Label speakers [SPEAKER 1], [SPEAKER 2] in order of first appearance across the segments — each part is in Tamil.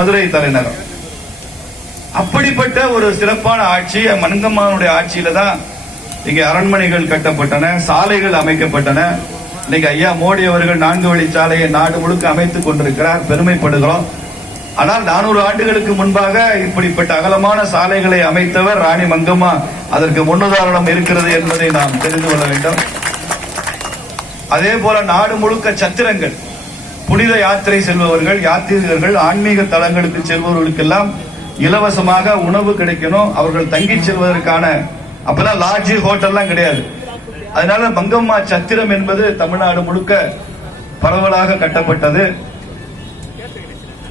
[SPEAKER 1] மதுரை தலைநகரம். அப்படிப்பட்ட ஒரு சிறப்பான ஆட்சி மங்கம்மாவுடைய ஆட்சியில தான் இங்கே அரண்மனைகள் கட்டப்பட்டன சாலைகள் அமைக்கப்பட்டன. இன்னைக்கு ஐயா மோடி அவர்கள் நான்கு வழி சாலையை நாடு முழுக்க அமைத்துக் கொண்டிருக்கிறார் பெருமைப்படுகிறோம். ஆனால் நானூறு ஆண்டுகளுக்கு முன்பாக இப்படிப்பட்ட அகலமான சாலைகளை அமைத்தவர் ராணி மங்கம்மா. அதற்கு முன்னுதாரணம் இருக்கிறது என்பதை நாம் தெரிந்து கொள்ள வேண்டும். அதே போல நாடு முழுக்க சத்திரங்கள் புனித யாத்திரை செல்பவர்கள் யாத்திரிகர்கள் ஆன்மீக தலங்களுக்கு செல்பவர்களுக்கெல்லாம் இலவசமாக உணவு கிடைக்கணும். அவர்கள் தங்கி செல்வதற்கான அப்பெல்லாம் லாட்ஜி ஹோட்டல்லாம் கிடையாது. அதனால மங்கம்மா சத்திரம் என்பது தமிழ்நாடு முழுக்க பரவலாக கட்டப்பட்டது.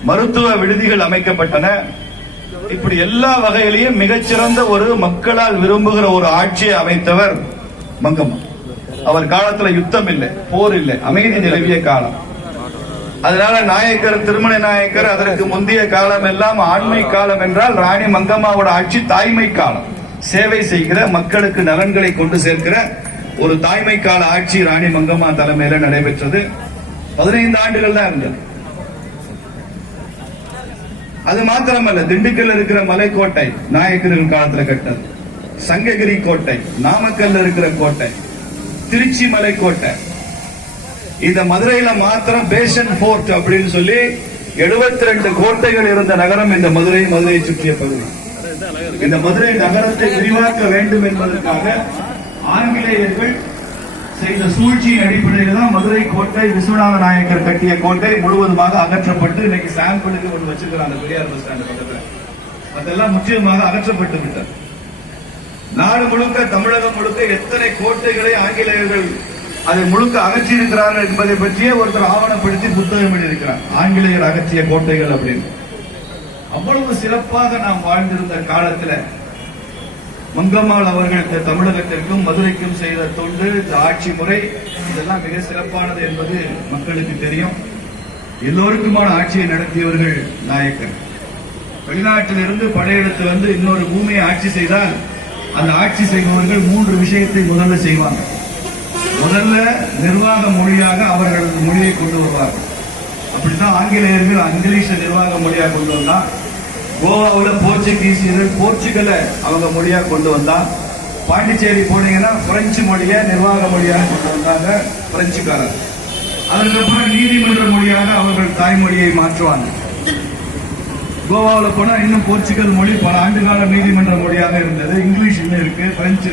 [SPEAKER 1] மருத்துவ விடுதிகள் அமைக்கப்பட்டன. இப்படி எல்லா வகையிலையும் மிகச்சிறந்த ஒரு மக்களால் விரும்புகிற ஒரு ஆட்சியை அமைத்தவர் மங்கம்மா. அவர் காலத்துல யுத்தம் இல்லை போர் இல்லை அமைதி நிலவிய காலம். அதனால நாயக்கர் திருமண நாயக்கர் அதற்கு முந்தைய காலம் எல்லாம் ஆண்மை காலம் என்றால் ராணி மங்கம்மாவோட ஆட்சி தாய்மை காலம். சேவை செய்கிற மக்களுக்கு நலன்களை கொண்டு சேர்க்கிற ஒரு தாய்மை கால ஆட்சி ராணி மங்கம்மா தலைமையில நடைபெற்றது. பதினைந்து ஆண்டுகள் தான் இருந்தது. அது மாத்திரமல்ல திண்டுக்கல்ல இருக்கிற மலைக்கோட்டை நாயக்கர்கள் காலத்துல கட்டது சங்ககிரி கோட்டை நாமக்கல்ல இருக்கிற கோட்டை திருச்சி மலைக்கோட்டை இந்த மதுரையில மாத்திரம் பேஷன் போர்ட் அப்படின்னு சொல்லி 72 ரெண்டு கோட்டைகள் இருந்த நகரம் இந்த மதுரை மதுரையை சுற்றிய பகுதி. இந்த மதுரை நகரத்தை விரிவாக்க வேண்டும் என்பதற்காக ஆங்கிலேயர்கள் செய்த சூழ்ச்சியின் அடிப்படையில் தான் மதுரை கோட்டை விஸ்வநாத நாயக்கர் கட்டிய கோட்டை முழுவதுமாக அகற்றப்பட்டு இன்னைக்கு சாம்பிளுக்கு ஒன்று வச்சிருக்கிறாங்க பெரியார் பஸ் ஸ்டாண்ட் பக்கத்தில். அதெல்லாம் முற்றிலுமாக அகற்றப்பட்டு விட்டது. நாடு முழுக்க தமிழகம் முழுக்க எத்தனை கோட்டைகளை ஆங்கிலேயர்கள் அதை முழுக்க அகற்றி இருக்கிறார்கள் என்பதை பற்றியே ஒருத்தர் ஆவணப்படுத்தி புத்தகம் எழுதியிருக்கிறார். ஆங்கிலேயர் அகற்றிய கோட்டைகள் அப்படின்னு. அவ்வளவு சிறப்பாக நாம் வாழ்ந்திருந்த காலத்துல மங்கம்மாள் அவர்கள் தமிழகத்திற்கும் மதுரைக்கும் செய்த தொண்டு இந்த ஆட்சி முறை இதெல்லாம் மிக சிறப்பானது என்பது மக்களுக்கு தெரியும். எல்லோருக்குமான ஆட்சியை நடத்தியவர்கள் நாயக்கர். வெளிநாட்டிலிருந்து படையெடுத்து வந்து இன்னொரு பூமியை ஆட்சி செய்தால் அந்த ஆட்சி செய்பவர்கள் மூன்று விஷயத்தை முதல்ல செய்வாங்க. முதல்ல நிர்வாக மொழியாக அவர்களது மொழியை கொண்டு வருவார்கள் அப்படித்தான் ஆங்கிலேயர்கள் அங்கிலீஷ நிர்வாக மொழியா கொண்டு வந்தா கோவாவில் போர்ச்சுகீசியர்கள் போர்ச்சுகலை அவங்க மொழியா கொண்டு வந்தா பாண்டிச்சேரி போனீங்கன்னா பிரெஞ்சு மொழியை நிர்வாக மொழியாக கொண்டு வந்தாங்க பிரெஞ்சுக்காரர். அதுக்கப்புறம் நீதிமன்ற மொழியாக அவர்கள் தாய்மொழியை மாற்றுவாங்க. கோவாவில் போனா இன்னும் போர்ச்சுகல் மொழி பல ஆண்டுகால நீதிமன்ற மொழியாக இருந்தது இங்கிலீஷ் இன்னும் இருக்கு பிரெஞ்சு